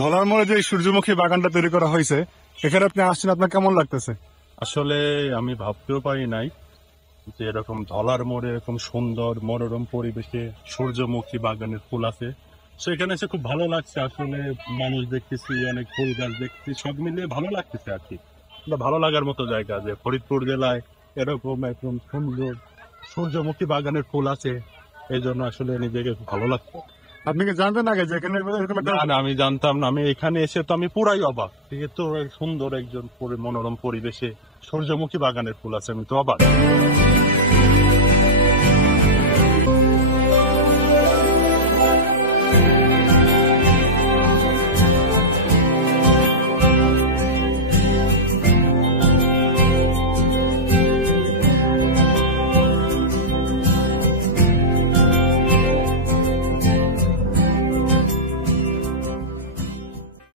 ধলার মোড়ে যে সূর্যমুখী বাগানটা তৈরি করা হয়েছে, এখানে আপনি আসছেন, আপনার কেমন লাগতেছে? আসলে আমি ভাবতেও পারি নাই যে এরকম ধলার মোড়ে এরকম সুন্দর মনোরম পরিবেশে সূর্যমুখী বাগানের ফুল আছে। সেখানে এসে খুব ভালো লাগছে। আসলে মানুষ দেখতেছি, অনেক ফুল গাছ দেখতেছি, সব মিলিয়ে ভালো লাগতেছে আর কি। এটা ভালো লাগার মতো জায়গা যে ফরিদপুর জেলায় এরকম একদম সুন্দর সূর্যমুখী বাগানের ফুল আছে। এই জন্য আসলে নিজেকে খুব ভালো লাগছে। আপনি কি জানতেন আগে যে এখানে এরকম একটা না, আমি জানতাম না। আমি এখানে এসে তো আমি পুরাই অবাক। এত সুন্দর একজন মনোরম পরিবেশে সূর্যমুখী বাগানের ফুল আছে, আমি তো অবাক।